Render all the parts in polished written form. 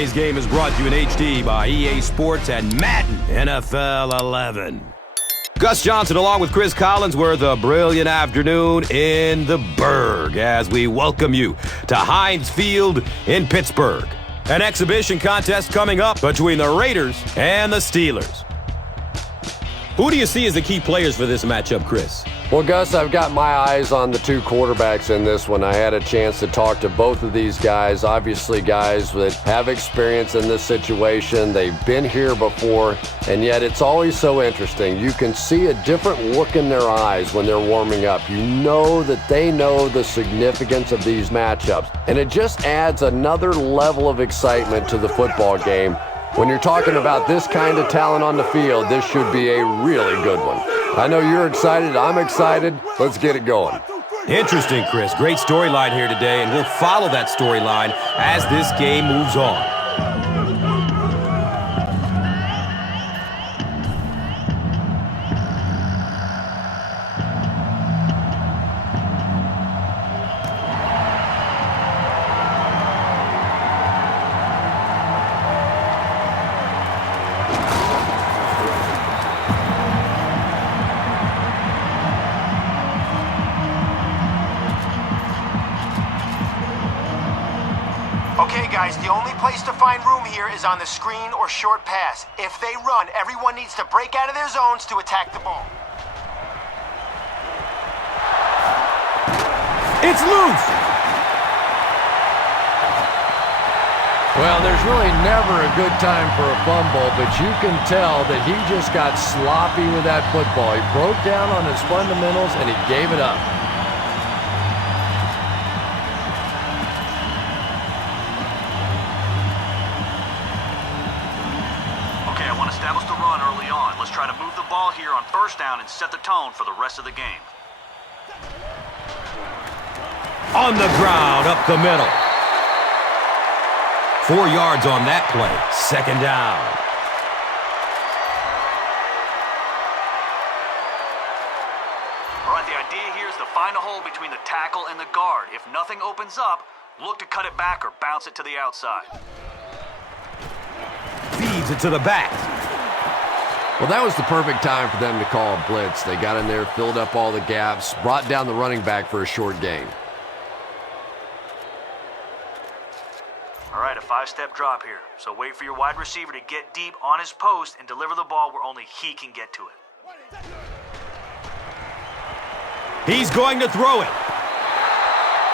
Today's game is brought to you in HD by EA Sports and Madden NFL 11. Gus Johnson along with Chris Collinsworth, a brilliant afternoon in the Berg as we welcome you to Heinz Field in Pittsburgh. An exhibition contest coming up between the Raiders and the Steelers. Who do you see as the key players for this matchup, Chris? Well, Gus, I've got my eyes on the two quarterbacks in this one. I had a chance to talk to both of these guys, obviously guys that have experience in this situation. They've been here before, and yet it's always so interesting. You can see a different look in their eyes when they're warming up. You know that they know the significance of these matchups, and it just adds another level of excitement to the football game. When you're talking about this kind of talent on the field, this should be a really good one. I know you're excited. I'm excited. Let's get it going. Interesting, Chris. Great storyline here today, and we'll follow that storyline as this game moves on. Okay, guys, the only place to find room here is on the screen or short pass. If they run, everyone needs to break out of their zones to attack the ball. It's loose! Well, there's really never a good time for a fumble, but you can tell that he just got sloppy with that football. He broke down on his fundamentals, and he gave it up. Establish the run early on. Let's try to move the ball here on first down and set the tone for the rest of the game. On the ground, up the middle. 4 yards on that play. Second down. All right, the idea here is to find a hole between the tackle and the guard. If nothing opens up, look to cut it back or bounce it to the outside. Feeds it to the back. Well, that was the perfect time for them to call a blitz. They got in there, filled up all the gaps, brought down the running back for a short gain. All right, a 5-step drop here. So wait for your wide receiver to get deep on his post and deliver the ball where only he can get to it. He's going to throw it.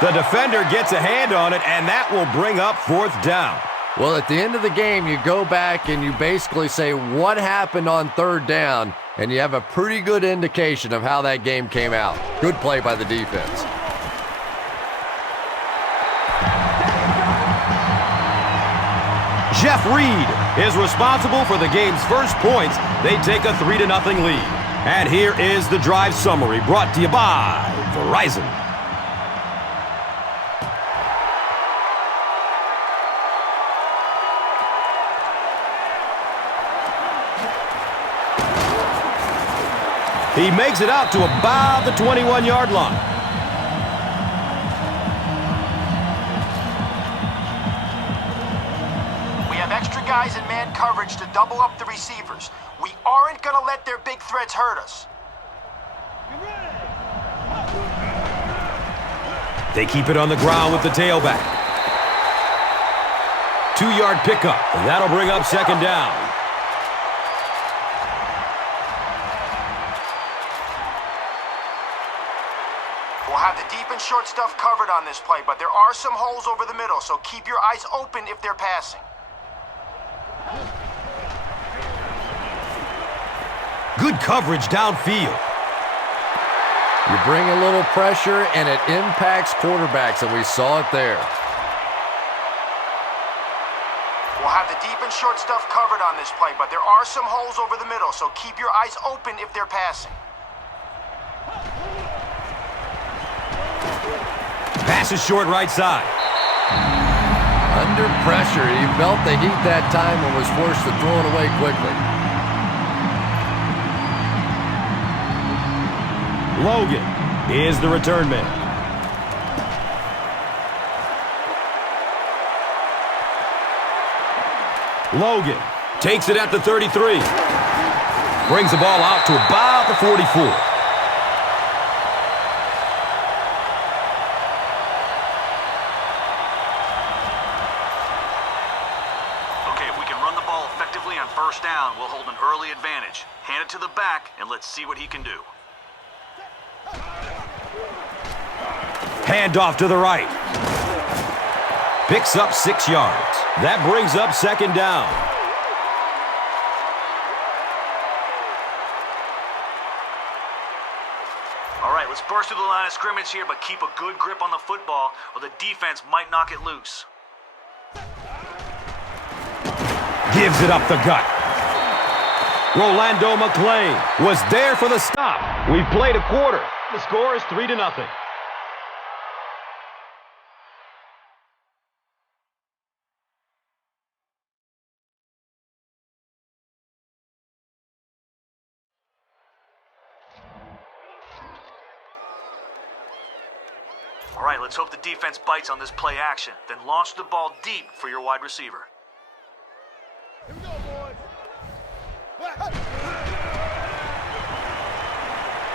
The defender gets a hand on it, and that will bring up fourth down. Well, at the end of the game, you go back and you basically say what happened on third down, and you have a pretty good indication of how that game came out. Good play by the defense. Jeff Reed is responsible for the game's first points. They take a 3-0 lead. And here is the drive summary brought to you by Verizon. He makes it out to about the 21-yard line. We have extra guys in man coverage to double up the receivers. We aren't going to let their big threats hurt us. They keep it on the ground with the tailback. 2-yard pickup, and that'll bring up second down. We'll have the deep and short stuff covered on this play, but there are some holes over the middle, so keep your eyes open if they're passing. Good coverage downfield. You bring a little pressure, and it impacts quarterbacks, and we saw it there. We'll have the deep and short stuff covered on this play, but there are some holes over the middle, so keep your eyes open if they're passing. Pass is short right side. Under pressure, he felt the heat that time and was forced to throw it away quickly. Logan is the return man. Logan takes it at the 33. Brings the ball out to about the 44. On first down, we'll hold an early advantage. Hand it to the back, and let's see what he can do. Handoff to the right. Picks up 6 yards. That brings up second down. All right, let's burst through the line of scrimmage here, but keep a good grip on the football, or the defense might knock it loose. Gives it up the gut. Rolando McClain was there for the stop. We've played a quarter. The score is 3-0. All right, let's hope the defense bites on this play action. Then launch the ball deep for your wide receiver. Here we go, boys.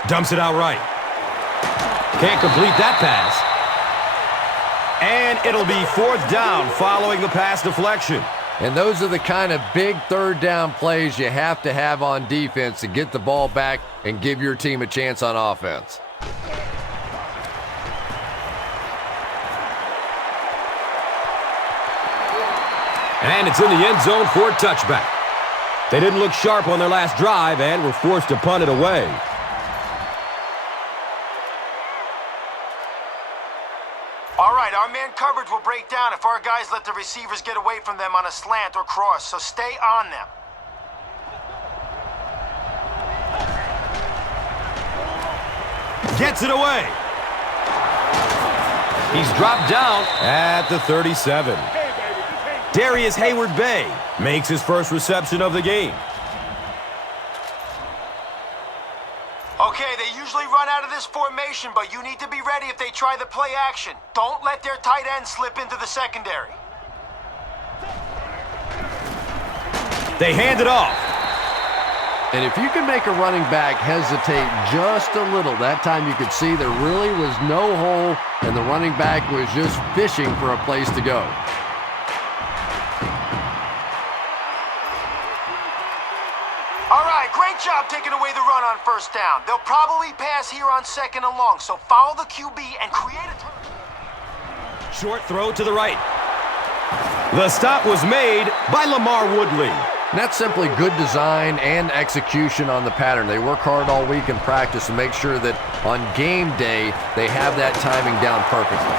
Dumps it out right. Can't complete that pass. And it'll be 4th down following the pass deflection. And those are the kind of big third down plays you have to have on defense to get the ball back and give your team a chance on offense. And it's in the end zone for a touchback. They didn't look sharp on their last drive and were forced to punt it away. All right, our man coverage will break down if our guys let the receivers get away from them on a slant or cross, so stay on them. Gets it away. He's dropped down at the 37. Darius Hayward-Bay makes his first reception of the game. Okay, they usually run out of this formation, but you need to be ready if they try the play action. Don't let their tight end slip into the secondary. They hand it off. And if you can make a running back hesitate just a little, that time you could see there really was no hole, and the running back was just fishing for a place to go. All right, great job taking away the run on first down. They'll probably pass here on 2nd and long, so follow the QB and create a turn. Short throw to the right. The stop was made by Lamar Woodley. And that's simply good design and execution on the pattern. They work hard all week in practice to make sure that on game day they have that timing down perfectly.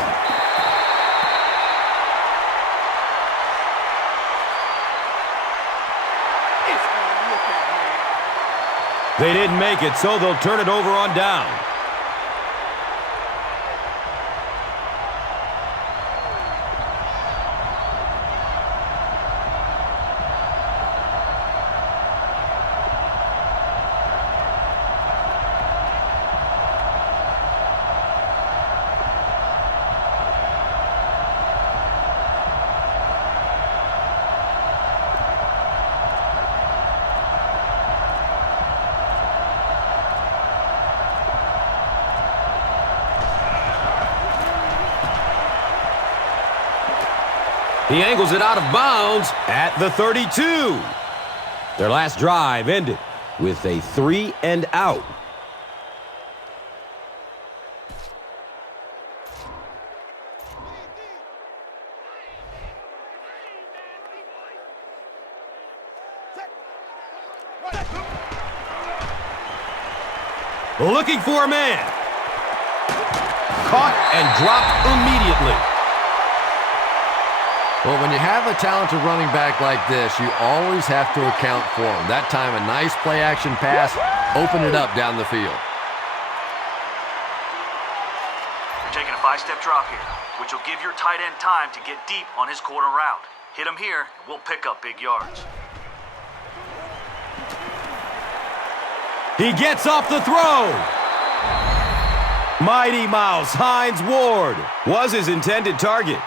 They didn't make it, so they'll turn it over on down. He angles it out of bounds at the 32. Their last drive ended with a 3-and-out. Looking for a man. Caught and dropped immediately. Well, when you have a talented running back like this, you always have to account for him. That time, a nice play-action pass opened it up down the field. You're taking a 5-step drop here, which will give your tight end time to get deep on his corner route. Hit him here, and we'll pick up big yards. He gets off the throw. Mighty Mouse Hines Ward was his intended target.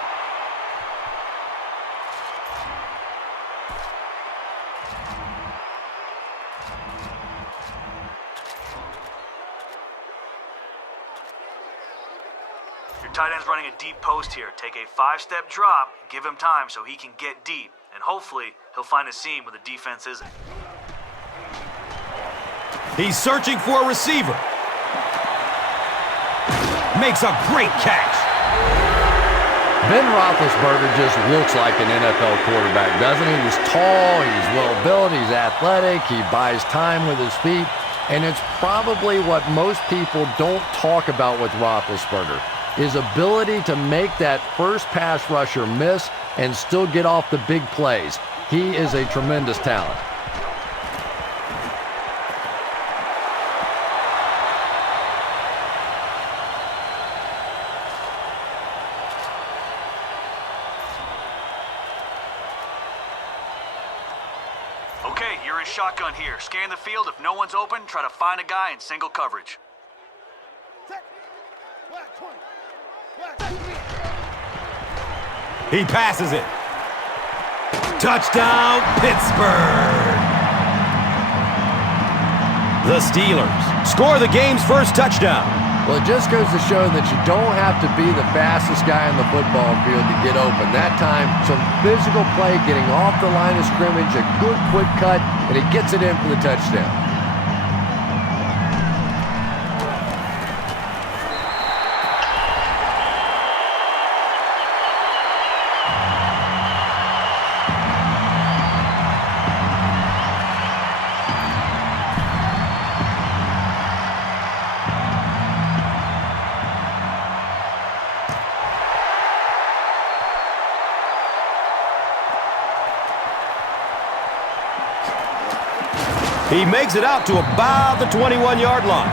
Your tight end's running a deep post here. Take a 5-step drop, give him time so he can get deep, and hopefully he'll find a seam where the defense isn't. He's searching for a receiver. Makes a great catch. Ben Roethlisberger just looks like an NFL quarterback, doesn't he? He's tall, he's well-built, he's athletic, he buys time with his feet, and it's probably what most people don't talk about with Roethlisberger, his ability to make that first pass rusher miss and still get off the big plays. He is a tremendous talent. Okay, you're in shotgun here. Scan the field. If no one's open, try to find a guy in single coverage. Set. Black 20. Black 20. He passes it. Touchdown, Pittsburgh. The Steelers score the game's first touchdown. Well, it just goes to show that you don't have to be the fastest guy on the football field to get open. That time, some physical play, getting off the line of scrimmage, a good quick cut, and it gets it in for the touchdown. He makes it out to about the 21-yard line.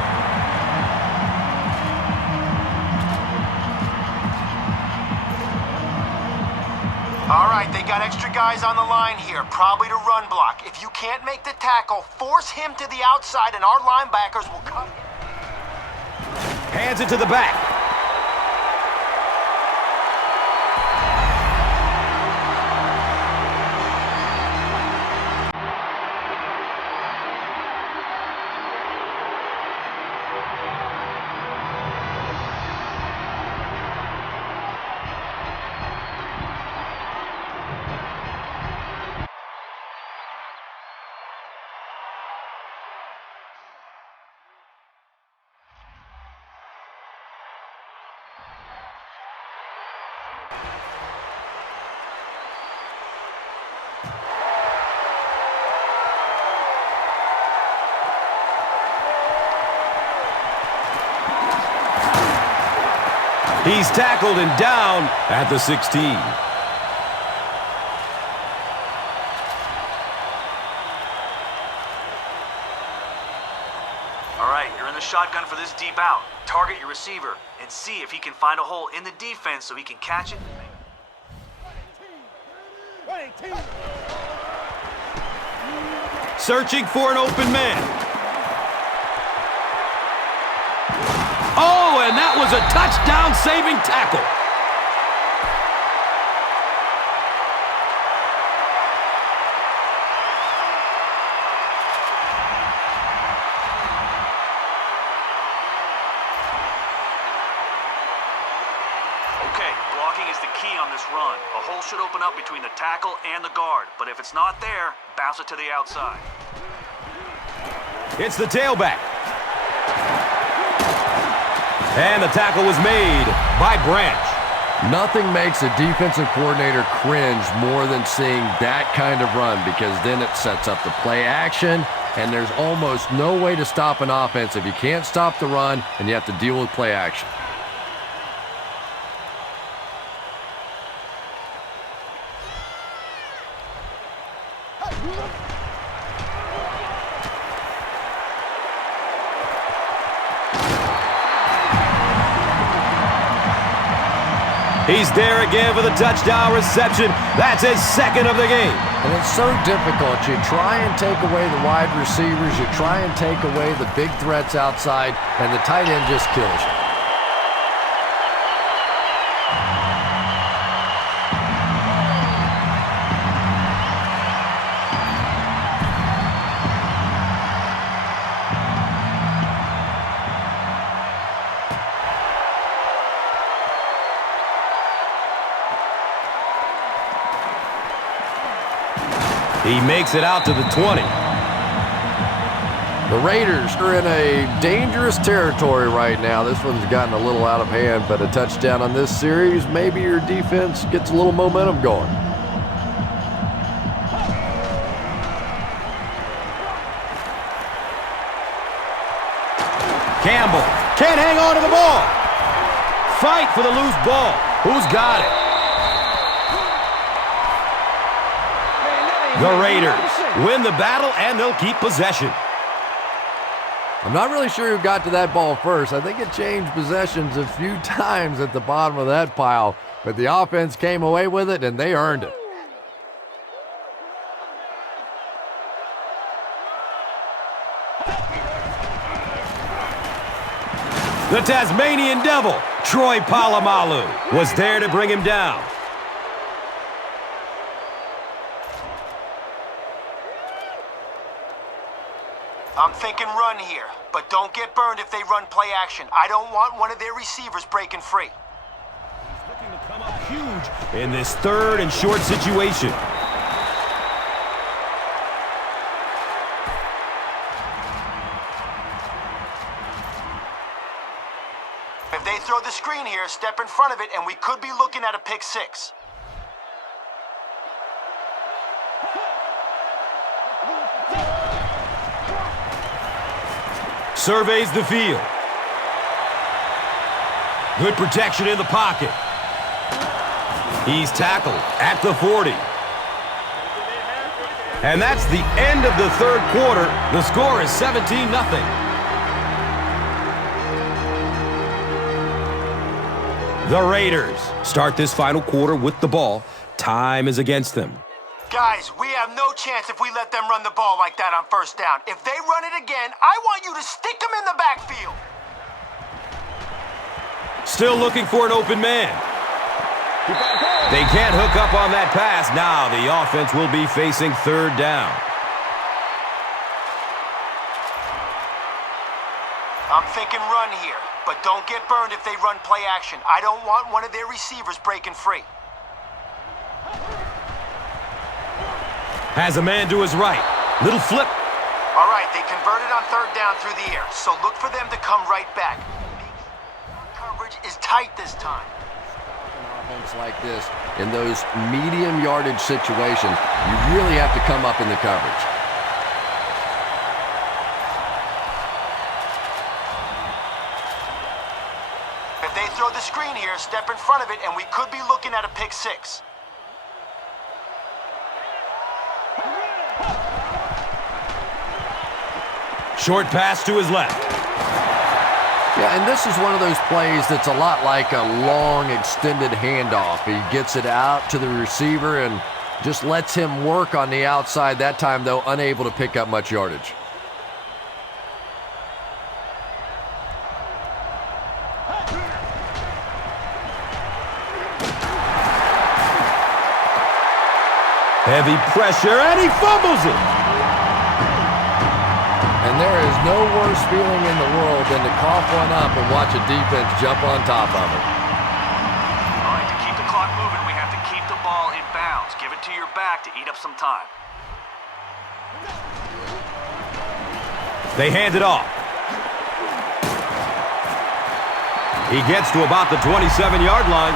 All right, they got extra guys on the line here, probably to run block. If you can't make the tackle, force him to the outside and our linebackers will come. Hands it to the back. He's tackled and down at the 16. All right, you're in the shotgun for this deep out. Target your receiver and see if he can find a hole in the defense so he can catch it. 18. Searching for an open man. Oh, and that was a touchdown-saving tackle. Okay, blocking is the key on this run. A hole should open up between the tackle and the guard, but if it's not there, bounce it to the outside. It's the tailback. And the tackle was made by Branch. Nothing makes a defensive coordinator cringe more than seeing that kind of run, because then it sets up the play action, and there's almost no way to stop an offense if you can't stop the run and you have to deal with play action. He's there again for the touchdown reception. That's his second of the game. And it's so difficult. You try and take away the wide receivers, you try and take away the big threats outside, and the tight end just kills you. He makes it out to the 20. The Raiders are in a dangerous territory right now. This one's gotten a little out of hand, but a touchdown on this series, maybe your defense gets a little momentum going. Campbell can't hang on to the ball. Fight for the loose ball. Who's got it? The Raiders win the battle, and they'll keep possession. I'm not really sure who got to that ball first. I think it changed possessions a few times at the bottom of that pile, but the offense came away with it, and they earned it. The Tasmanian Devil, Troy Polamalu, was there to bring him down. I'm thinking run here, but don't get burned if they run play action. I don't want one of their receivers breaking free. He's looking to come up huge in this third and short situation. If they throw the screen here, step in front of it, and we could be looking at a pick six. Surveys the field. Good protection in the pocket. He's tackled at the 40. And that's the end of the third quarter. The score is 17-0. The Raiders start this final quarter with the ball. Time is against them. Guys, we have no chance if we let them run the ball like that on first down. If they run it again, I want you to stick them in the backfield. Still looking for an open man. They can't hook up on that pass. Now the offense will be facing third down. I'm thinking run here, but don't get burned if they run play action. I don't want one of their receivers breaking free. Has a man to his right. Little flip. All right, they converted on third down through the air, so look for them to come right back. Coverage is tight this time. Offense like this, in those medium yardage situations, you really have to come up in the coverage. If they throw the screen here, step in front of it, and we could be looking at a pick six. Short pass to his left. Yeah, and this is one of those plays that's a lot like a long, extended handoff. He gets it out to the receiver and just lets him work on the outside. That time, though, unable to pick up much yardage. Heavy pressure, and he fumbles it. And there is no worse feeling in the world than to cough one up and watch a defense jump on top of it. All right, to keep the clock moving, we have to keep the ball in bounds. Give it to your back to eat up some time. They hand it off. He gets to about the 27-yard line.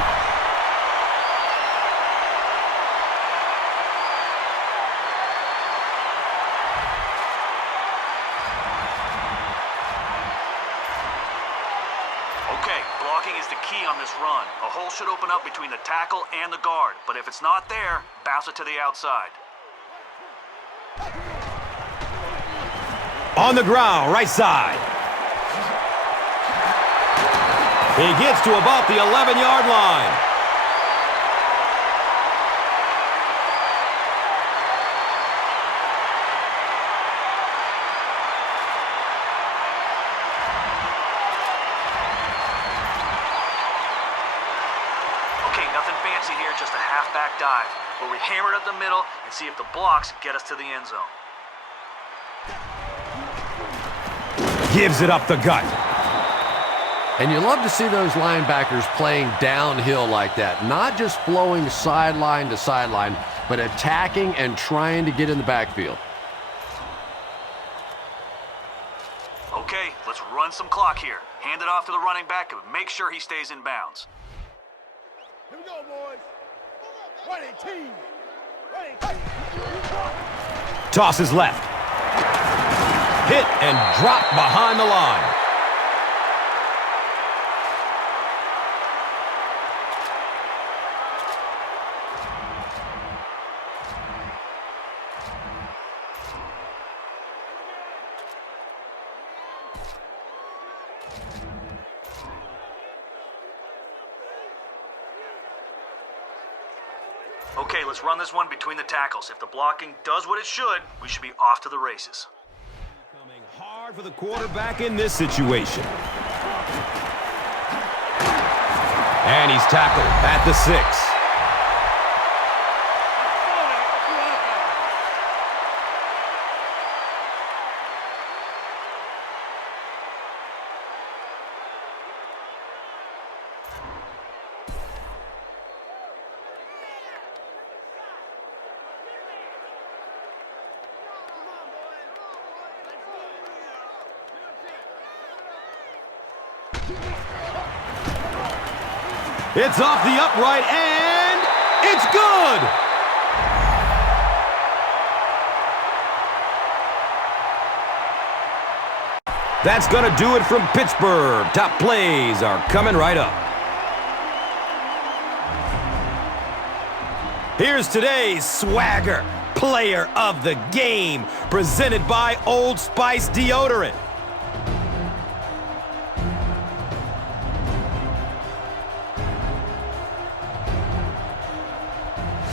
Okay, blocking is the key on this run. A hole should open up between the tackle and the guard, but if it's not there, bounce it to the outside. On the ground, right side. He gets to about the 11-yard line. Okay, nothing fancy here, just a halfback dive, where we hammer it up the middle and see if the blocks get us to the end zone. Gives it up the gut. And you love to see those linebackers playing downhill like that, not just flowing sideline to sideline, but attacking and trying to get in the backfield. Okay, let's run some clock here. Hand it off to the running back and make sure he stays in bounds. Here we go, boys. Running team. Running team. Tosses left. Hit and dropped behind the line. Okay, let's run this one between the tackles. If the blocking does what it should, we should be off to the races. Coming hard for the quarterback in this situation. And he's tackled at the 6. It's off the upright, and it's good! That's gonna do it from Pittsburgh. Top plays are coming right up. Here's today's swagger player of the game, presented by Old Spice Deodorant.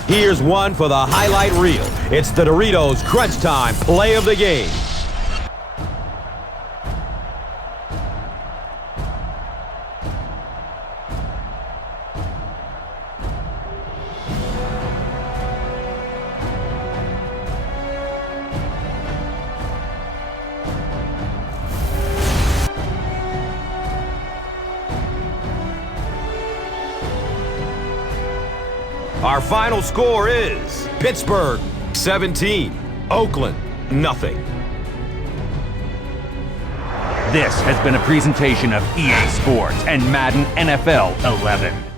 Here's one for the highlight reel. It's the Doritos Crunch Time play of the game. Our final score is Pittsburgh 17, Oakland nothing. This has been a presentation of EA Sports and Madden NFL 11.